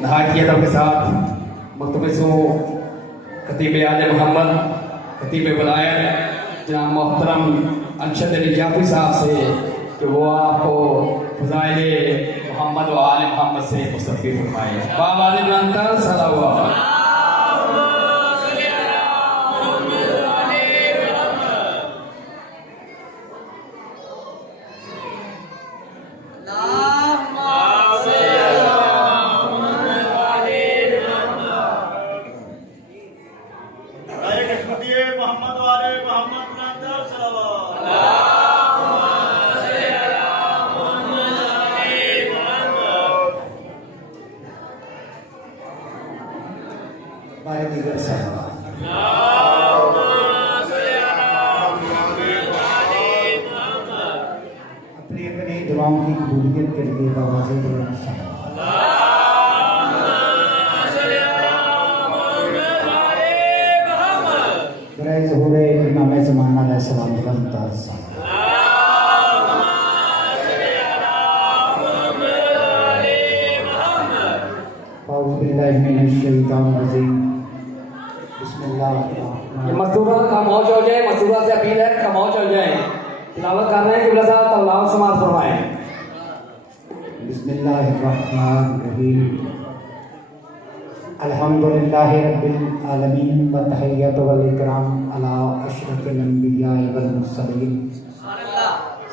नहायत की अदब के साथ मकतबे सो खतीब आले मोहम्मद खतीब वलायत जनाब मोहतरम अरशद अली जाफरी साहब से कि वो आपको फज़ाइल मोहम्मद व आले मोहम्मद से मुस्तफ़ी फरमाए। बाबा निरंतर सलावत। अपनी अपनी दुआओं की कबूलियत के लिए बाबा से ज़हूरे इमाम ज़माना अलैहिस्सलाम मस्तूरा खामोश हो जाए, मस्तूरा से अपील है खामोश हो जाए। तिलावत कर रहे हैं कि साहब तिलावत समाप्त फरमाएं। बिस्मिल्लाहिर्रहमानिर्रहीम अल्हम्दुलिल्लाहि रब्बिल आलमीन व तहिय्यतु वल इकराम अला अशरफिल अंबिया वल मुरसलीन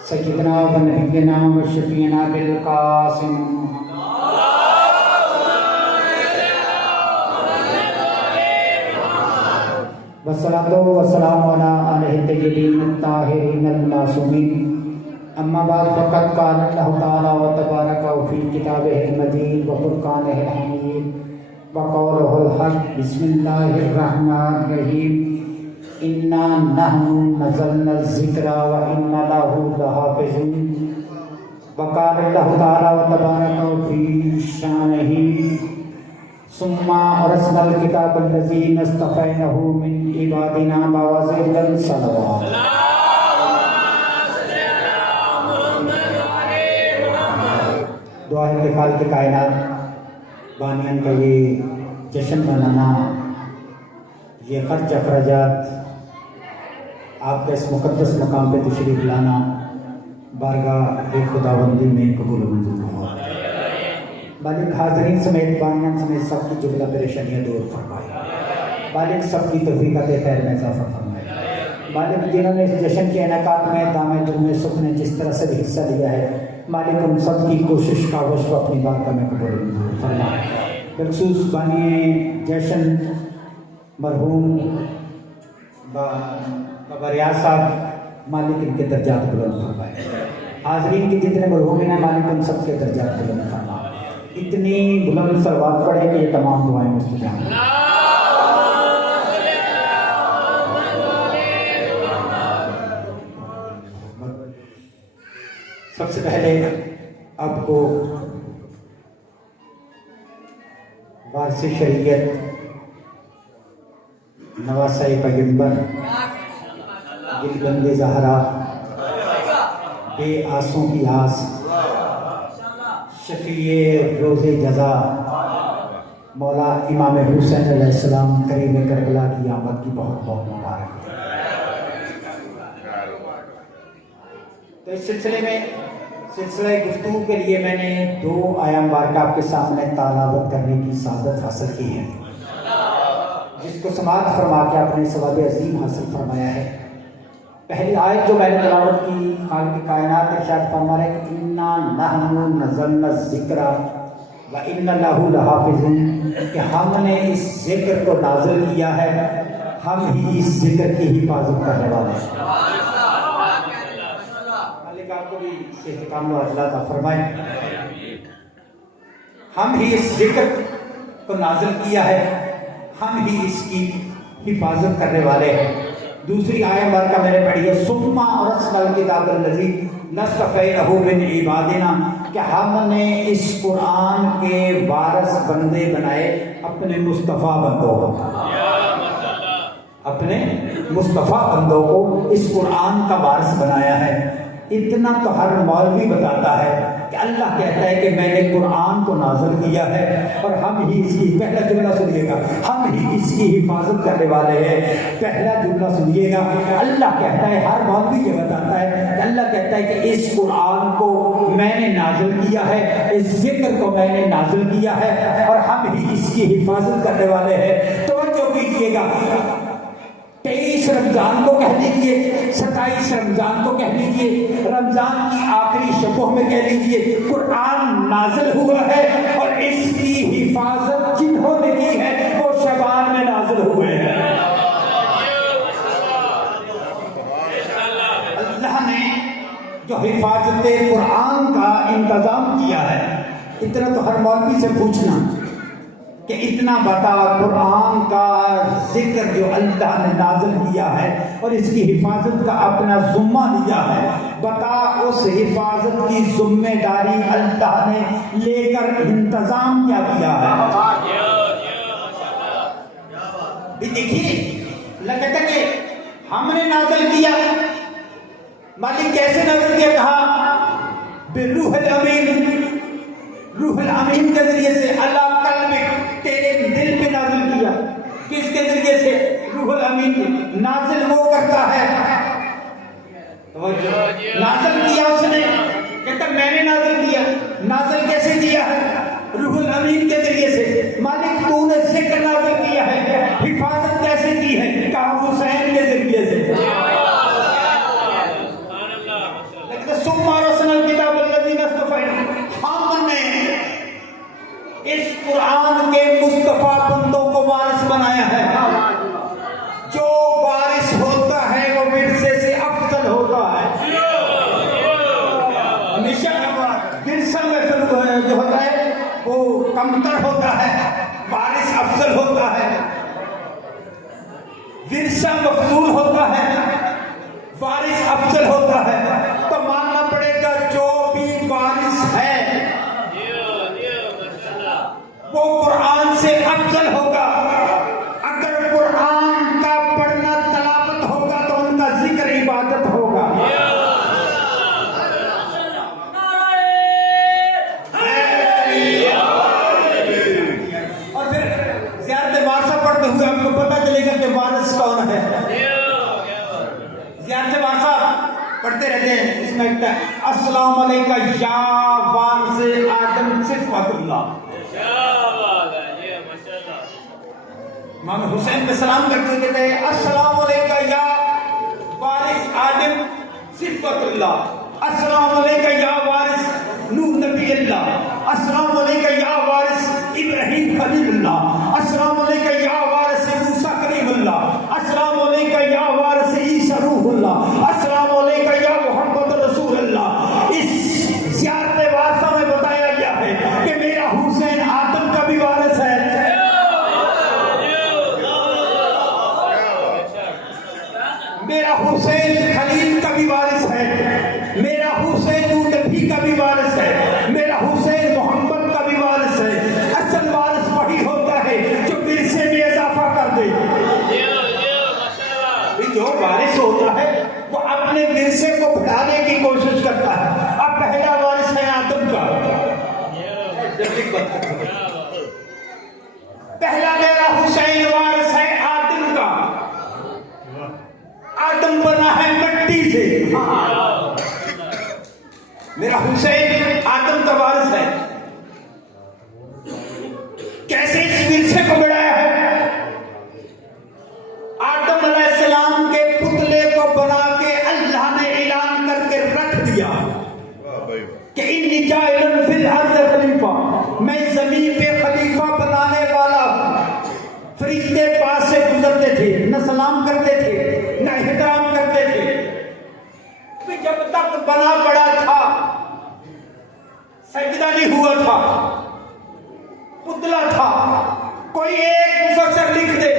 सय्यिदना व नबिय्यना व शफीना बिल कासिम वस्सलातु वस्सलामु अला आलिहि तय्यिबीन अत्ताहिरीन अल-मासूमीन अम्मा बाद फ़क़द क़ाल अल्लाहु तआला व तबारक फ़ी किताबिहिल मजीद व फ़ुरक़ानिहिल हमीद व क़ौलुहुल हक़ बिस्मिल्लाहिर रहमानिर रहीम इन्ना नहनु नज़्ज़लना ज़िक्रा व इन्ना लहू लहाफ़िज़ून व क़ाल अल्लाहु तआला व तबारक फ़ी शानिही सुम्मा अरसनल किताबल्लज़ी नस्तफ़ैनहु मिन इबादिना मवाज़िदन सलवात। दुआ के खाल के कायनात बानियान का ये जश्न मनाना, ये खर्च अखराजात आपके इस मुक़द्दस मकाम पे तशरीफ़ लाना बारगाह खुदाबंदी में कबूल मंजूर हो। मालिक हाज़रीन समेत बानियान समेत सबकी जुमला परेशानियाँ दूर फरमाए। मालिक सबकी तौफ़ीक़त खैर में इज़ाफ़ा फरमाए। मालिक जिन्होंने इस जश्न के इनेकात में दामे दुमे सुख ने जिस तरह से भी हिस्सा लिया है, मालिक उन सब की कोशिश कावश को अपनी बारगाह में कबूल फरमाए। बखसूस बानिए जश्न मरहूम बाबा रियाज़ साहब, मालिक इनके दर्जात बुलंद फरमाए। हाज़रीन के जितने मरहूम हैं मालिक उन सब के दर्जात बुलंद फरमाए। इतनी बुलंद सलवात पढ़े कि ये तमाम दुआएं मुस्तजाब। सबसे पहले आपको वारिस शरीयत नवासाए पैगंबर गिलबंद ज़हरा बे आसों की आस शफ़ीए रोज़े जज़ा मौला इमाम हुसैन अलैहिस्सलाम करीम करबला की आमद की बहुत बहुत मुबारक है। तो इस सिलसिले में सिलसिला गुफ्तगू के लिए मैंने 2 आयाम बारका आपके सामने तालावत करने की सादत हासिल की है, जिसको समाअत फरमा के आपने सवाब अजीम हासिल फरमाया है। पहली आयत जो मैंने तिलावत की, खालिक़ कायनात इरशाद फरमा रहे कि इन्ना नहनु नज़्ज़लना ज़िक्रा व इन्ना लहू लहाफ़िज़ून, कि हमने इस जिक्र को नाज़िल किया है, हम ही इस जिक्र की हिफाजत करने वाले हैं। मालिक आपको भी सेहत कामिल अता फरमाए। हम ही इस जिक्र को नाज़िल किया है, हम ही इसकी हिफाजत करने वाले हैं। दूसरी आयत बारका मैंने पढ़ी है सुम्मा अरसनल किताबल्लज़ी नस्तफ़ैनहु मिन इबादिना, कि हमने इस कुरान के वारिस बंदे बनाए अपने मुस्तफ़ा बंदों को, अपने मुस्तफ़ा बंदों को इस कुरान का वारिस बनाया है। इतना तो हर मौलवी बताता है कि अल्लाह कहता है कि मैंने कुरान को नाज़िल किया है और हम ही इसकी, पहला जुमला सुनिएगा, हम ही इसकी हिफाजत करने वाले हैं। पहला जुमला सुनिएगा, अल्लाह कहता है, हर मौलवी ये बताता है कि अल्लाह कहता है कि इस कुरान को मैंने नाज़िल किया है, इस जिक्र को मैंने नाज़िल किया है और हम ही इसकी हिफाजत करने वाले हैं। तो जो कीजिएगा, 23 रमजान को कह लीजिए, 27 रमजान को कह लीजिए, रमजान की आखिरी शबों में कह लीजिए, कुरान नाजिल हुआ है और इसकी हिफाजत जिन्होंने की है वो शबान में नाजिल हुए हैं। अल्लाह ने जो हिफाजत कुरान का इंतजाम किया है, इतना तो हर मौलवी से पूछना कि इतना बता, कुरान का जिक्र जो अल्लाह ने नाज़िल किया है और इसकी हिफाजत का अपना ज़ुम्मा लिया है, बता उस हिफाजत की जिम्मेदारी अल्लाह ने लेकर इंतजाम क्या किया है। देखिए, लगता है कि हमने नाज़िल किया, मालिक कैसे नाज़िल किया, कहा बिरूहुल अमीन, रूहुल अमीन के जरिए से, अल्लाह कल्बिक, तेरे दिल पे नाजिल किया। किसके जरिए से? रूहुल अमीन के। नाजिल वो करता है, नाजिल किया उसने, कहता मैंने नाजिल किया। नाजिल कैसे किया? रूहुल अमीन के जरिए से। मालिक तूने जिक्र नाजिल किया है, हिफाजत कैसे की है? कहा हुसैन के जरिए से। लेकिन सुम्मा रसलल किताब अल्लज़ीना इस्तफ़ैना, हमने इस कुरान के मुस्तफा बंदों को वारिस बनाया है। जो वारिस होता है वो विरसे से अफजल होता है। हमेशा विरसा में जो होता है वो कमतर होता है, वारिस अफजल होता है। विरसा मफजूल होता है, वारिस अफजल होता है। तो मानना पड़ेगा जो भी वारिस है वो कुरान से अफजल होगा। अगर कुरान का पढ़ना तलावत होगा तो उनका जिक्र इबादत होगा। और फिर ज़ियारत वारसा पढ़ते हुए आपको पता चलेगा कि वारिस कौन है। ज़ियारत वारसा पढ़ते रहते हैं, इसमें अस्सलाम अलैका या वारिस आदम सिफ़तुल्लाह, इमाम हुसैन पे सलाम करते हुए कहते हैं अस्सलाम अलैका या वारिस आदम सिफ़तुल्लाह, अस्सलाम अलैका या वारिस नूह नबी अल्लाह, अस्सलाम अलैका या वारिस इब्राहीम खलीलुल्लाह, अस्सलाम अलैका या वारिस मूसा कलीमुल्लाह, अस्सलाम अलैका या वारिस ईसा रूहुल्लाह, अस्सलाम अलैका या मुहम्मद रसूलुल्लाह। इस ज़ियारत वारसा में बताया गया है कि मेरा हुसैन आदम का भी वारिस है, मेरा हुसैन खलील का भी वारिस है, मेरा हुसैन नबी का भी वारिस है, मेरा हुसैन मोहम्मद का भी वारिस है। असल वारिस वही होता है जो विरसे में इजाफा कर दे। जो वारिस होता है वो अपने विरसे को बढ़ाने की कोशिश करता है। अब पहला वारिस है आदम का, पहला मेरा हुसैन वारिस है आदम का। आदम बना है मिट्टी से, मेरा हुसैन आदम का वारिस है। कैसे इस विरसे को बढ़ाया है? आदम अलैहिस्सलाम के पुतले को बना के अल्लाह ने ऐलान करके रख दिया कि इन्नी जाइलन फिल अर्ज़ खलीफा, मैं जमीन पे खलीफा बनाने वाला हूं। फरिश्ते पास से गुजरते थे, न सलाम करते थे न एहतराम करते थे। तो जब तक बना पड़ा था, सजदा नहीं हुआ था, पुतला था। कोई एक मुफस्सिर लिख दे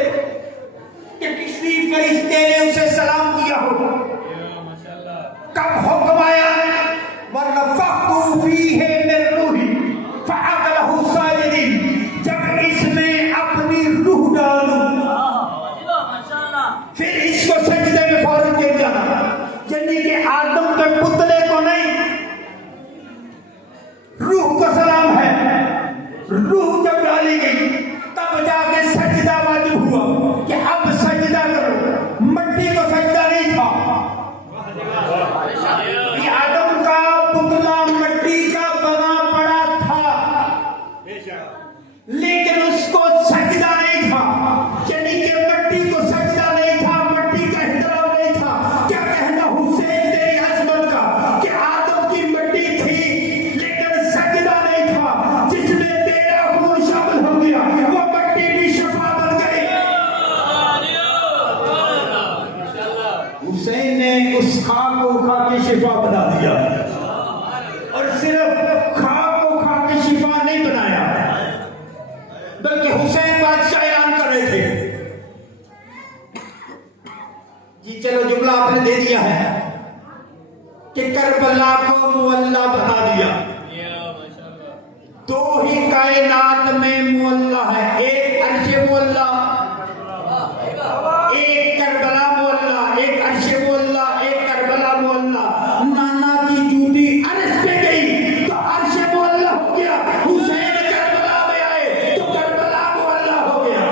कि किसी फरिश्ते ने उसे सलाम किया हो। कब हुक्म आया? वनफ़ख़्तु फ़ीहि मिन रूही फ़अक़लहु साजिदीन, जब इसमें अपनी रूह डालूं फिर इसको सजदे में फौरन गिर जाना। यानी कि आदम के पुतले को डाली गई, तब जाके सजदा वाजिब हुआ कि अब सजदा करो। मट्टी को सजदा नहीं था। ये आदम का पुतला मट्टी का बना पड़ा था, लेकिन उसको सजदा नहीं था, यानी कि मट्टी को सजदा नहीं था, मट्टी का एहतराम नहीं था। क्या कहना हुसैन तेरी अजमत का कि आदम की मट्टी थी लेकिन सजदा नहीं था, जिसमें तेरा खून शामिल हो गया वो मट्टी भी शफा बन गई। हुसैन ने उस खाक को खा के शिफा बना दिया, और सिर्फ खाक को खा के शिफा नहीं बनाया, बल्कि हुसैन बादशाह ऐलान कर रहे थे जी, चलो जुमला आपने दे दिया है कि करबला को मुअल्ला बना दिया। दो ही कायनात में मुअल्ला है, एक अर्श मुअल्ला, एक करबला मुअल्ला, एक अर्श मुअल्ला, एक करबला मुअल्ला। नाना की जूती अर्श पे गई तो अर्श मुअल्ला हो गया, हुसैन करबला में आए तो करबला मुअल्ला हो गया।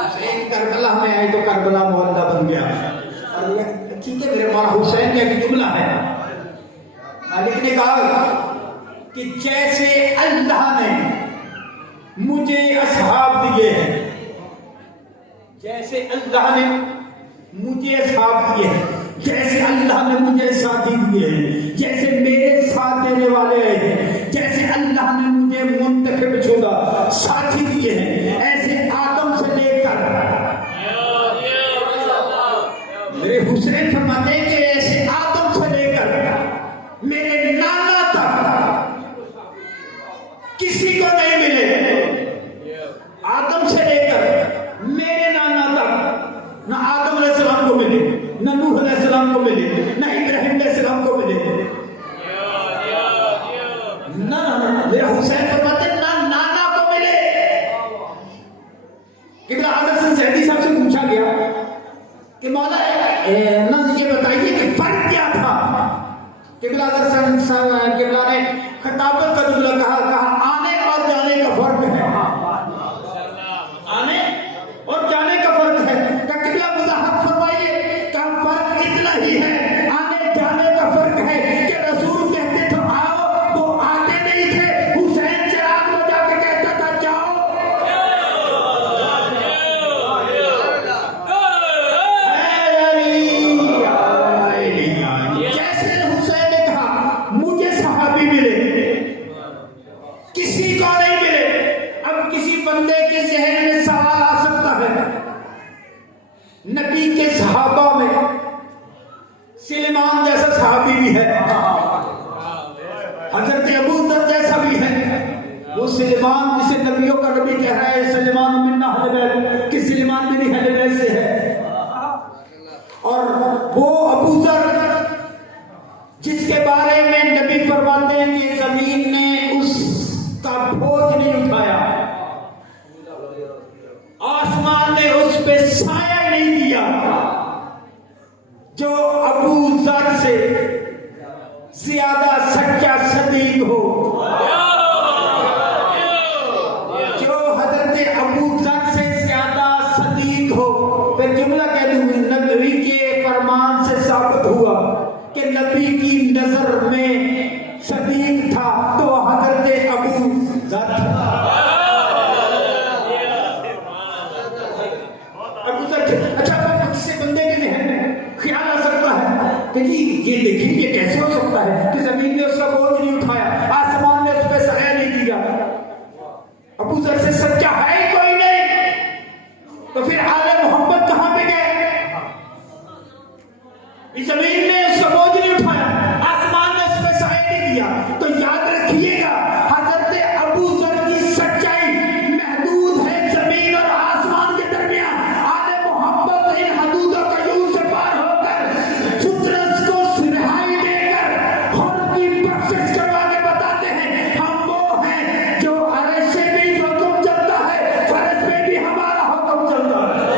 हुसैन करबला में आए तो करबला मुअल्ला बन गया। और ये ठीक है, मेरे मौला हुसैन का एक जुमला है, मालिक ने कहा कि जैसे अल्लाह ने मुझे असहाब दिए हैं, जैसे अल्लाह ने मुझे असहाब दिए हैं, जैसे अल्लाह ने मुझे साथी दिए हैं, जैसे मेरे साथ देने वाले हैं, जैसे अल्लाह ने मुझे मुंतखब शुदा साथी दिए हैं, ऐसे आदम से लेकर मेरे हुसैन फरमाते हैं कि ऐसे आदम से लेकर मेरे नाना तक किसी को नहीं मिले। आदम से लेकर मेरे नाना तक ना आदम अलैहिस्सलाम को मिले, ना नूह अलैहिस्सलाम को मिले, ना इब्राहिम अलैहिस्सलाम को मिले, ना मेरा हुसैन फरमाते ना नाना को मिले। किबला आदम से जैदी साहब से पूछा गया कि मौला ना ये बताइए कि फर्क क्या था। किबला किबला ने खिताबत का जुमला कहा आने और जाने का फर्क है, आने और जाने का फर्क है। क्या किबला वजाहत फरमाइए, क्या फर्क इतना ही है, आने जाने का फर्क है कि रसूल कहते थे आओ, वो आते नहीं थे। हुसैन चिराग में जाके कहता था जाओ। जैसे हुसैन ने कहा मुझे सहाबी मिले, किसी को नहीं मिले। अब किसी बंदे के जहन में सवाल आ सकता है, नबी के सहाबा में सलेमान जैसा सहाबी भी है, हजरत अबू जर जैसा भी है। वो सलेमान जिसे नबियों का नबी कह रहा है सलेमान मिन्ना अहले बैत, कि सलेमान मेरी अहले बैत से है। और वो अबू जर जिसके बारे में नबी फरमाते हैं कि जमीन ने उसका बोझ नहीं उठाया, आसमान ने उस पे साया नहीं दिया। जो अबू जर से ज्यादा सच्चा सदीक हो, जो हजरत अबू जर से ज्यादा सदीक हो, फिर जुमला कह दूंगी नबी के फरमान से साबित हुआ कि नबी की नजर में सदीक था तो हजरत अबू जर। अच्छा, किसी बंदे के जहन में ख्याल आ सकता है कि जी ये देखिए ये कैसे हो सकता है कि जमीन ने उसका बोझ नहीं उठाया, आसमान ने उस पर साया नहीं दिया। अबू जर से सच्चा है कोई नहीं, तो फिर आले मोहम्मद कहां पे गए? जमीन ने उसका बोझ नहीं उठाया, आसमान ने उस पर साया नहीं दिया। तो याद रखिएगा हजरत अबू जर की सच्चाई महदूद है जमीन और आसमान के दरमियान। आले मोहम्मद इन हदूदों का यूं से पार होकर फितरत को रिहाई देकर खुद की बख्शिश करवा के बताते हैं हम वो हैं जो अर्श से भी हुक्म चलता है, फर्श पे भी हमारा हुक्म चलता है।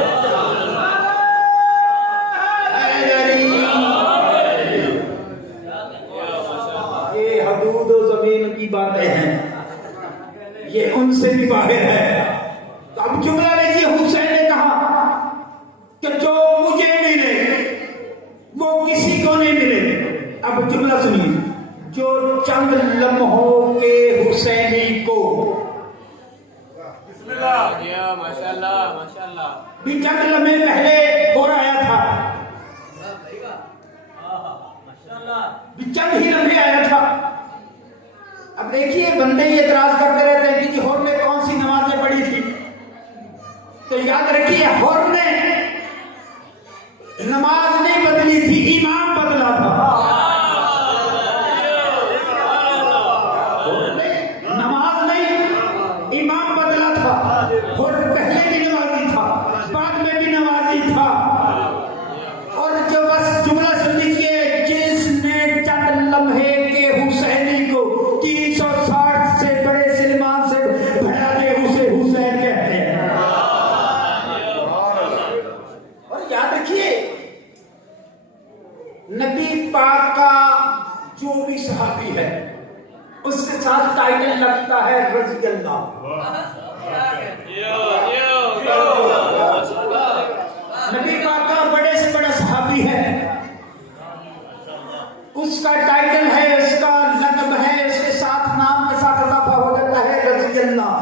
बातें हैं, ये उनसे भी बाहर है। तो अब जुमला लीजिए, हुसैन ने कहा कि जो मुझे मिले वो किसी को नहीं मिले। अब जुमला सुनिए, जो चंद लम्हों के हुसैनी को, माशाल्लाह माशाल्लाह, भी चंद लम्हे पहले हो आया था, भी चंद ही लम्हे आया था। अब देखिए बंदे ये एतराज करते रहते हैं कि होर ने कौन सी नमाजें पढ़ी थी। तो याद रखिए, होर ने नमाज नहीं बदली थी, इमाम बदला था। नमाज नहीं, इमाम बदला था। और पहले भी नमाजी था, बाद में भी नमाजी था। और जो बस जुमला सुन लीजिए, जिसने चंद लम्हे के हुसैनी को 360 से बड़े सलमान से भरा दे, उसे हुसैन कहते हैं। और याद रखिए, नबी पाक का जो भी सहाबी है उसके साथ टाइटल लगता है रज़ी अल्लाह। नबी पाक का बड़े से बड़ा सहाबी है, उसका टाइटल है, उसका लक़ब है, उसके साथ नाम के साथ इजाफा हो जाता है रज़ी अल्लाह।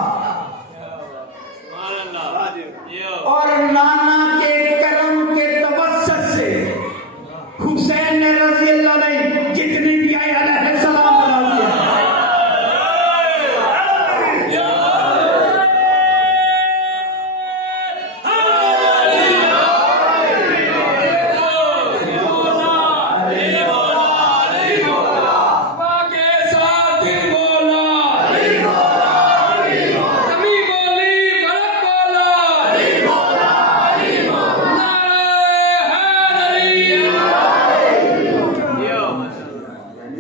और नाना के करम के तवस्सुत से हुसैन ने रज़ी अल्लाह ने जितनी भी आए अलैहिस्सलाम बना दिया।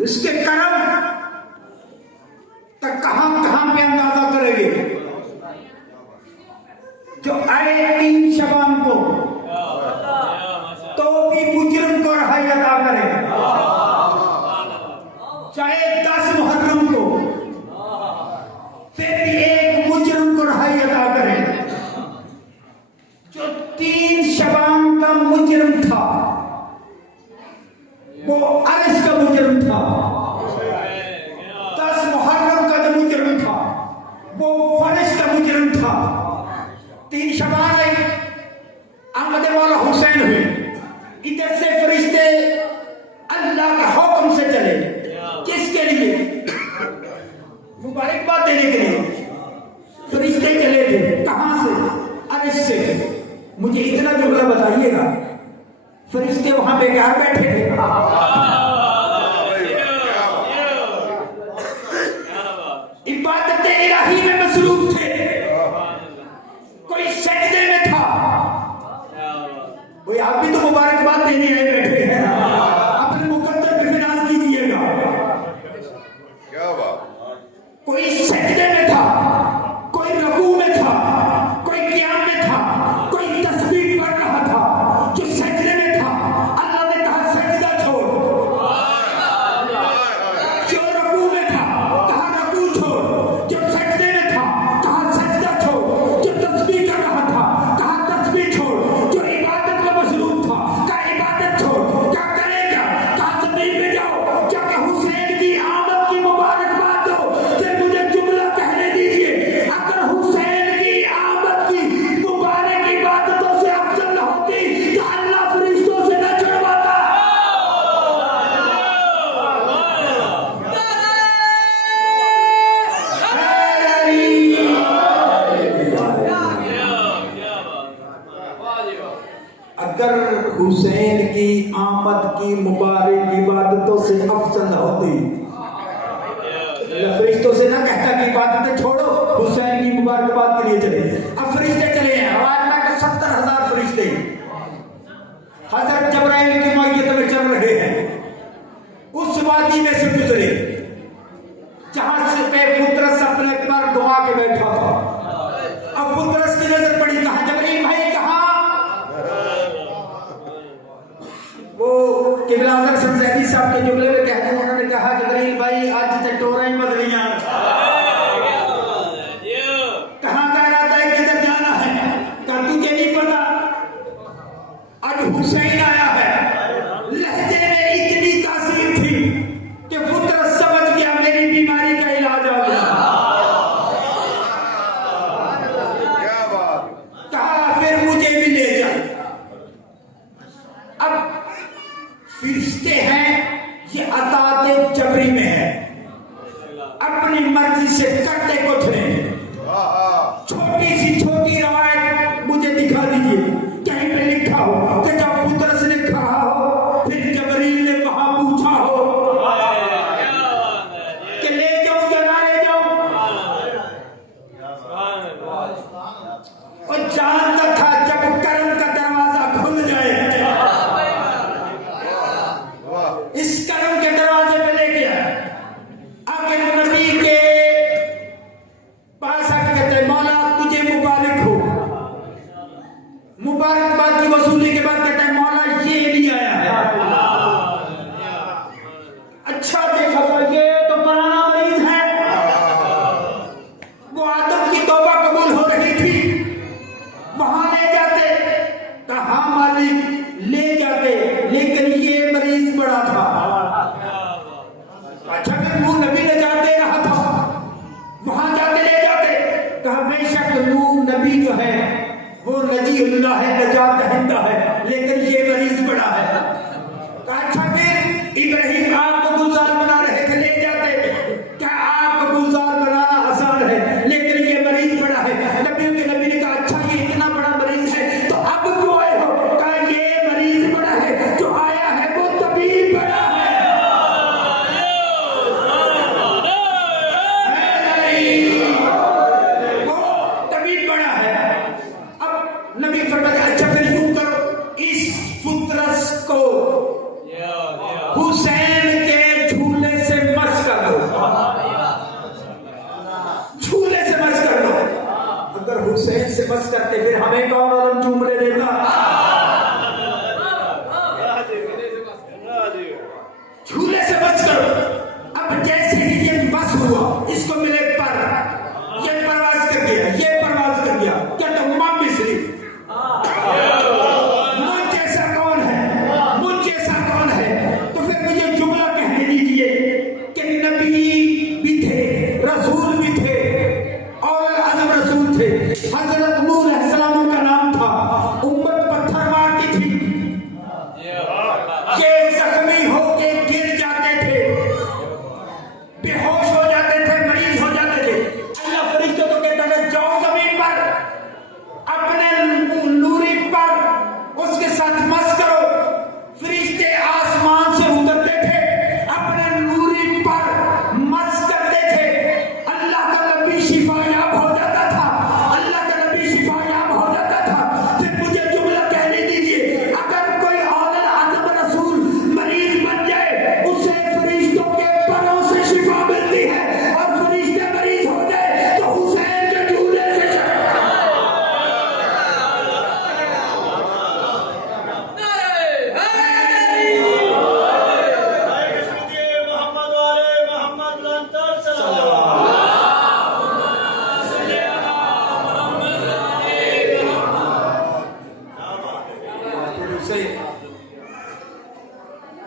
उसके करम तक कहां पे अंदाजा करेंगे। जो आए 3 शबान को तो भी मुजरिम को रहाई अदा करे, चाहे 10 मुहर्रम को फिर भी एक मुजरिम को रहाई अदा करे। जो 3 शबान का मुजरिम था वो अर्श का मुजरिम था, 10 मुहर्रम का जो मुजरिम था वो फर्श का मुजरिम था। 3 शबान आई, अहमद वाला हुसैन हुए, इधर से फरिश्ते अल्लाह के हुक्म से चले। किसके लिए? मुबारकबाद देने के लिए फरिश्ते चले थे। कहां से? अर्श से। मुझे इतना जुमला बताइएगा, फरिश्ते वहां बेकार बैठे थे? इबादत इलाही में मसरूफ थे, कोई सजदे में था। कोई आप भी तो मुबारकबाद देने आए बैठे हैं, अपने मुकद्दर पे फिनास कीजिएगा। कोई सजदे में था, कोई रुकू में था, कोई क़ियाम में था, कोई तस्बीह पढ़ रहा था। जो सजदे में था अल्लाह ने कहा सजदा छोड़, जो रुकू में था कहा रुकू छोड़, जो सजदे में था कहा सजदा छोड़, जो तस्बीह कर रहा था कहा तस्बीह छोड़, जो इबादत में मसरूफ था कहा इबादत छोड़। क्या करेगा? कहा ज़मीन पे जाओ, जाके हुसैन की आमद की मुबारकबाद दो। फिर मुझे जुमला कहने दीजिए, अगर हुसैन की आमद की मुबारक इबादतों से अफजल होती तो अल्लाह फरिश्तों से न छुड़वाता। अगर हुसैन की आमद की मुबारक इबादतों से अफजल होती, फरिश्तों से ना कहता कि इबादतें छोड़ो, हुसैन की मुबारकबाद के लिए चले। अब फरिश्ते चले हैं, अल्लाह के 70,000 फरिश्ते हजरत जबराइल की मैयत में चल रहे हैं। उस वादी में से गुजरे जहां से पुत्रस अपने पर दुआ के बैठा था। अब पुत्रस की नजर पड़ी, कहा जबरील भाई कहाँ? वो किबला अजहर शमसैदी साहब के जुमले में कहते हैं, उन्होंने कहा जबरील भाई आज चटोरा ही बदलियां। अतात जबरी में है, अपनी मर्जी से करते कुछ नहीं। छोटी सी छोटी रवायत मुझे दिखा दीजिए कहीं पे लिखा हो कि जब पुत्रस ने कहा हो, फिर जबरील ने वहां पूछा हो कि ले जाओ या ना ले जाओ, और जानता था जब कर्म का दरवाजा खुल जाए, इस कर्म के दरवाजे पे ले गया। आखिर नबी के पास आके कहते मौला तुझे मुबारक हो, मुबारकबाद की वसूली के बाद कहता है मौला ये भी आया है। अच्छा देखा तो ये तो पुराना मरीज है, वो आदम की तौबा कबूल हो रही थी, वहां ले जाते, कहा मालिक ले जाते, लेकिन ये मरीज बड़ा था। अच्छा फिर नूह नबी ले जाते रहा था, वहां जाते ले जाते, कहा बेशक नूह नबी जो है वो नजीउल्लाह है, नजात दहिंदा है, लेकिन ये मरीज बड़ा है। कहा अच्छा फिर इब्राहिम आग को गुलजार बना रहे थे, ले जाते, क्या आग को गुलजार बनाना आसान है, लेकिन ये मरीज बड़ा है। नबी के नबी ने कहा अच्छा ये इतना बड़ा मरीज है तो अब क्यों आए हो? कहा ये मरीज बड़ा है, जो आया है वो तबीब बड़ा है। नबी फरमाया अच्छा फिर यूं करो, इस पुत्रस को हुसैन के झूले से मस कर दो, झूले से मस कर दो। अगर हुसैन से मस करते फिर हमें कौन आलम झूमरे देता? झूले से मस करो। अब जैसे ही ये बस हुआ, इसको मिले पर, ये परवाज कर गया, ये परवाज कर गया, क्या तो उम्मा मिस्री मुझ जैसा कौन है, मुझ जैसा कौन है? तो फिर मुझे जुमला कहने दीजिए कि नबी भी थे, रसूल भी थे, और अज़म रसूल थे। हजरत नूह अलैहिस्सलाम का नाम था, उम्मत पत्थर मारती थी, ये जख्मी होके गिर जाते थे, बेहोश हो जाते थे, मरीज हो जाते थे। अल्लाह फरिश्तों को कहता था जाओ जमीन पर, अपने नूरी पर उसके साथ मस करो। फरिश्ते आसमान से उतरते थे, अपने नूरी पर मस करते थे। अल्लाह का नबी शिफायाब हो जाता था, अल्लाह का नबी शिफायाब हो जाता था। फिर मुझे जुमला कहने दीजिए, अगर कोई औला आज़म रसूल मरीज बन जाए, उसे फरिश्तों के परों से शिफा मिलती है, और फरिश्ते मरीज हो जाए तो हुसैन के झूले से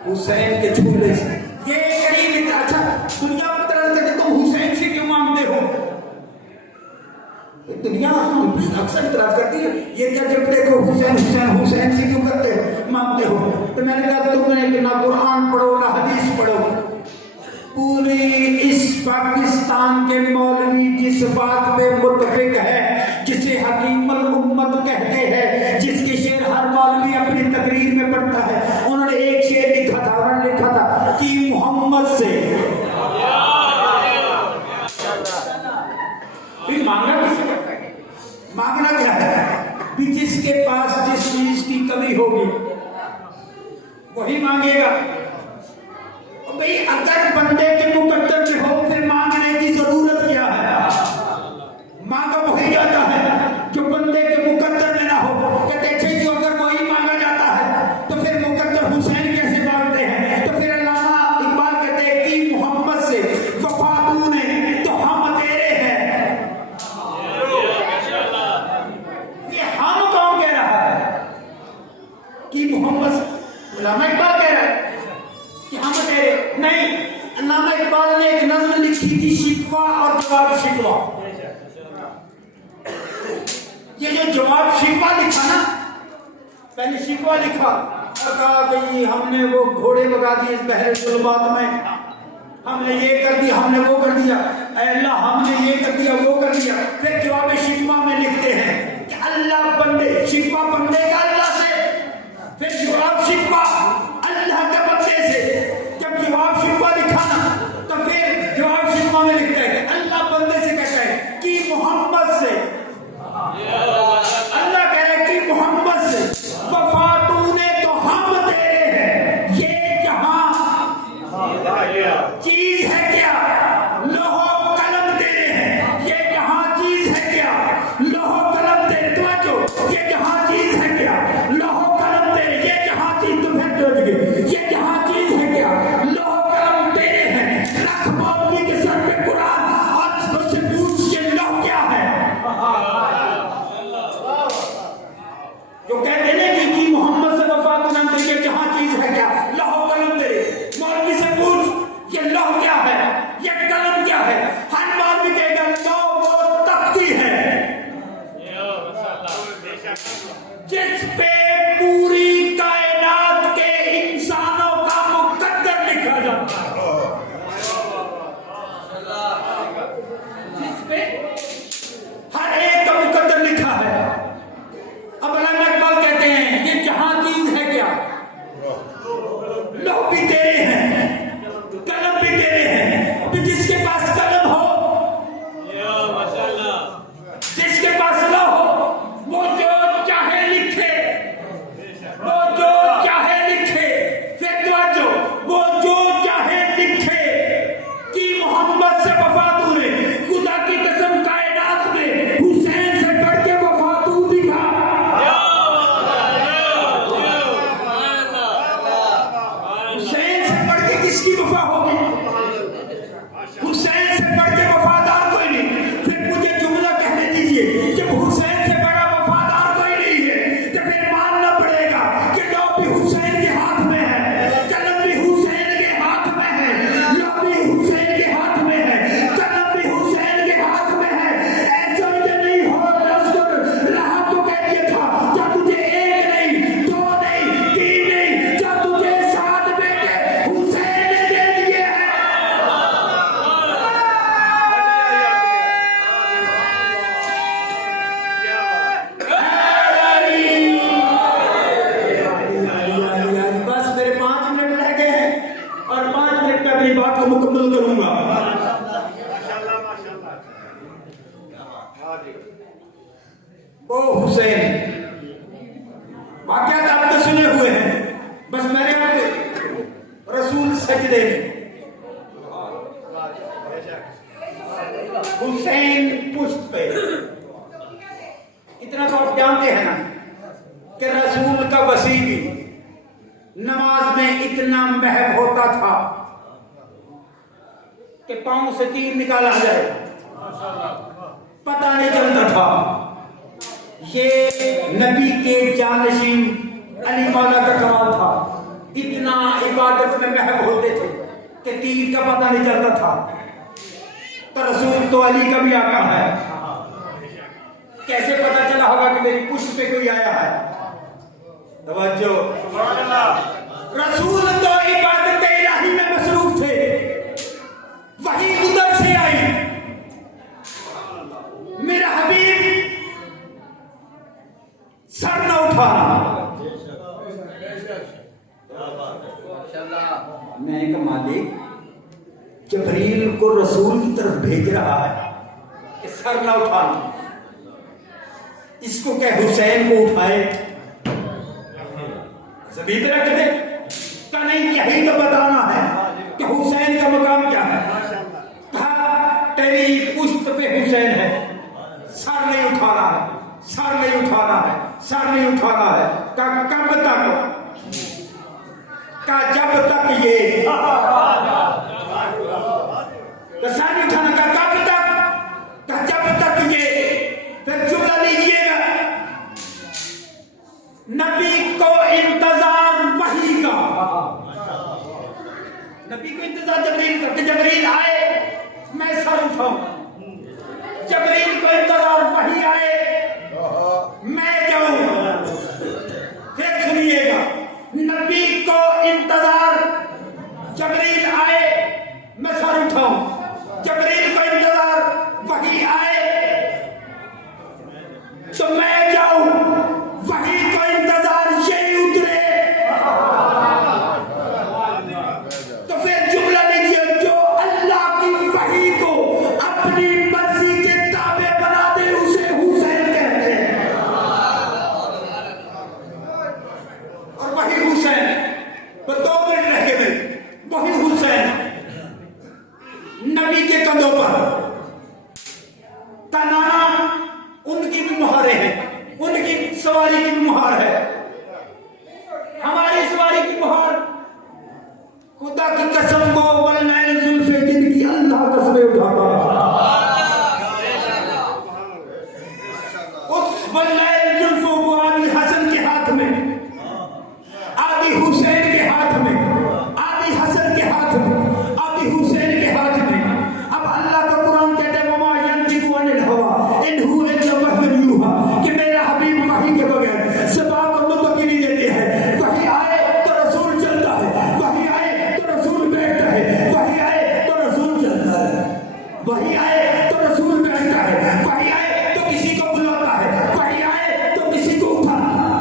हुसैन के झूले से ये करीब। अच्छा दुनिया में तरह से तुम हुसैन से क्यों मांगते हो? दुनिया अक्सर इतराज करती है, ये क्या जब देखो हुसैन हुसैन हुसैन से क्यों करते हो, मांगते हो? तो मैंने कहा तुमने ना कुरान पढ़ो ना हदीस पढ़ो। पूरी इस पाकिस्तान के मौलवी जिस बात पे मुत्तफिक है, जिसे हकीमुल उम्मत कहते हैं, जिसके शेर हर मौलवी अपनी तकरीर में पढ़ता है, उन्होंने एक शेर लिखा था, उन्होंने लिखा था कि मोहम्मद से मांगना किसे करता है? मांगना क्या है कि जिसके पास जिस चीज की कमी होगी वही मांगेगा। भाई अगर बंदे के मुकद्दर में हो फिर मांगने की जरूरत क्या है? मांगा वही जाता है जो बंदे के मुकद्दर में ना हो। कहते थे कि अगर वही मांगा जाता है तो फिर मुकद्दर हुसैन कैसे मांगते हैं? तो फिर अल्लामा इकबाल कहते हैं कि मोहम्मद से वफा तूने तो हम तेरे हैं। ये हम कौन कह रहा है कि मोहम्मद? अल्लामा इकबाल कह रहा है कि हम तेरे नहीं। अल्लामा इकबाल ने एक नज़्म लिखी थी, शिकवा और जवाब शिकवा। ये जो जवाब शिकवा लिखा ना, पहले शिकवा लिखा सरकार गई, हमने वो घोड़े भगा दिए इस बहरे जुल्मात में, हमने ये कर दिया, हमने वो कर दिया, ऐ अल्लाह हमने ये कर दिया, वो कर दिया। फिर जवाब शिकवा में लिखते हैं कि अल्लाह बंदे, शिकवा बंदे का अल्लाह से, फिर जवाब शिकवा अल्लाह के बंदे से। जब जवाब शिकवा लिखा ना तो फिर जवाब शिकवा में लिखते हैं कि अल्लाह बंदे से कहता है कि मोहम्मद से, अल्लाह कह रहे कि मोहम्मद से वफा तूने तो हम तेरे हैं, ये जहां चीज है क्या, लोहो कलम तेरे हैं, ये जहां चीज है क्या, लोहो कलम तेरे, तो ये जहां चीज है क्या, लोहो कलम तेरे, ये जहां चीज तुम्हें जोड़ गई, ये जहां चीज है क्या, लोहो कलम तेरे हैं। रख मौलवी के सर पे कुरान और उससे पूछ ये लोह क्या है। जो कहते हैं कि मोहम्मद से वफा को नाम देंगे, जहां चीज है क्या, लोहो कलम तेरे। मौलवी से पूछ ये लोह क्या है, ये कलम क्या है। हर मौलवी कहेगा लोह वो तख्ती है जिस पे पूरी कायनात के इंसानों का मुकद्दर लिखा जाता है, जिस पे हर एक का मुकद्दर लिखा है। अब अल्लामा इकबाल कहते हैं ये जहां चीज है क्या, लोह भी तेरे हैं, कलम भी तेरे हैं। तो जिसके पास कलम हो, जिसके पास लोह हो, वो जो चाहे लिखे, वो जो चाहे लिखे। फिर जो वो जो चाहे लिखे कि मोहम्मद से वफा तूने, खुदा की कसम कायनात में हुसैन से बढ़ के वफा तू दिखा। हुसैन से बढ़ के किसकी वफा होगी, हुसैन से बढ़ के वफादार कोई नहीं। फिर मुझे जुमला कहने दीजिए, जब हुसैन से बड़ा वफादार कोई नहीं है तो फिर मानना पड़ेगा कि लो भी हुसैन के हाथ में है, कलम भी हुसैन के हाथ में है, लो भी हुसैन के हाथ में है, कलम भी हुसैन के हाथ में है। ऐसा ये नहीं हो रसूल राह को कह दिया था, जब तुझे एक नहीं, दो नहीं, तीन नहीं, जब तुझे 7 बेटे हुसैन ने दे दिए हैं। बस मेरे 5 मिनट रह गए हैं और 5 मिनट में अपनी बात को मुकम्मल करूंगा। ओ हुसैन, वाकयात आपने सुने हुए हैं, बस मेरे रसूल सजदे में, हुसैन पुष्ट पे। इतना तो आप जानते हैं ना कि रसूल का वसी भी नमाज में इतना महब होता था कि पांव से तीर निकाला जाए पता नहीं चलता था। ये नबी के जानशीन अली मौला का कमाल था, इतना इबादत में महब होते थे कि तीर का पता नहीं चलता था। तो रसूल तो अली का भी आका है, कैसे पता चला होगा कि मेरी पुष्ट पे कोई आया है। तवज्जो, रसूल तो इबादत इलाही में मसरूफ थे, वही उधर से आई। मेरा हबीब सर न उठाना, मैं का मालिक जबरील को रसूल की तरफ भेज रहा है कि सर न उठाना, इसको क्या हुसैन को उठाए, जमीन रख दे का नहीं, यही तो बताना है कि हुसैन का मकाम क्या है। कहा तेरी पुश्त पे हुसैन है, सर नहीं उठाना है, सर नहीं उठाना है, सर नहीं उठाना है। का कब तक, का जब तक ये सर नहीं उठाना, का कब तक, का जब तक ये। फिर जुमला लीजिएगा, नबी को इंतजार वही का, नबी को इंतजार जबरील का, जबरील आए मैं सर उठाऊं, जबरील को इंतजार वही आए मैं जाऊं। फिर सुनिएगा, उठाऊं, जबरील को इंतजार, वही आए तो मैं जाऊं, वही को इंतजार, यही उतरे। तो फिर जुमला लीजिए, जो अल्लाह की वही को अपनी मर्जी के ताबे बना दे उसे हुसैन कहते हैं। और वही हुसैन, तो 2 मिनट रह गए मेरे, वही हुसैन नबी के कंधों पर, तनाना उनकी भी मुहारे हैं, उनकी सवारी की भी मुहार है, हमारी सवारी की मुहार खुदा की कसम को वलनैल जुल्फे जिनकी अल्लाह कसमें उठाता उस वलनैल जुल्फों को आदि हसन के हाथ में, आदि हुसैन के हाथ में, आदि हसन के हाथ में, आदि हुसैन के हाथ में। अब अल्लाह का कुरान कहते हैं वमा यंतिकु अनिल हवा इन हुवा इल्ला वह्युन यूहा, कि मेरा हबीब वही के बगैर ज़बान को मुतकी नहीं देते हैं। वही आए तो रसूल चलता है, वही आए तो रसूल बैठता है, वही आए तो रसूल चलता है, वही आए तो रसूल बैठता है, वही आए तो किसी को बुलाता है, वही आए तो किसी को उठाता है।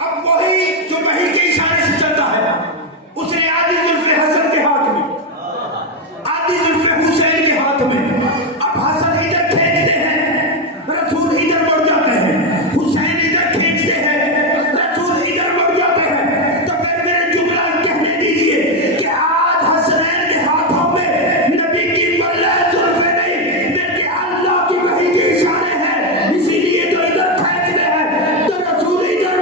अब वही जो वही के इशारे से चलता है, उसने आदि जुल्फे हसन के हाथ में, आदि जुल्फे हुसैन के हाथ में। अब हसन इधर खींचते हैं, रसूल इधर बढ़ जाते हैं, हुसैन इधर खींचते हैं, रसूल इधर बढ़ जाते हैं। तो फिर मेरे जुमला कहने दीजिए कि आज हसनैन के हाथों में नबी की वल्लैल जुल्फे नहीं बल्कि अल्लाह की वही के इशारे हैं, इसीलिए तो इधर खींचते हैं, तो रसूल इधर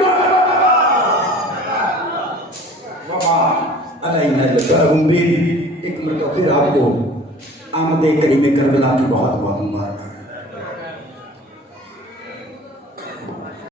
एक मरतबा फिर आपको आमद करीम करबला की बहुत बहुत मुबारक।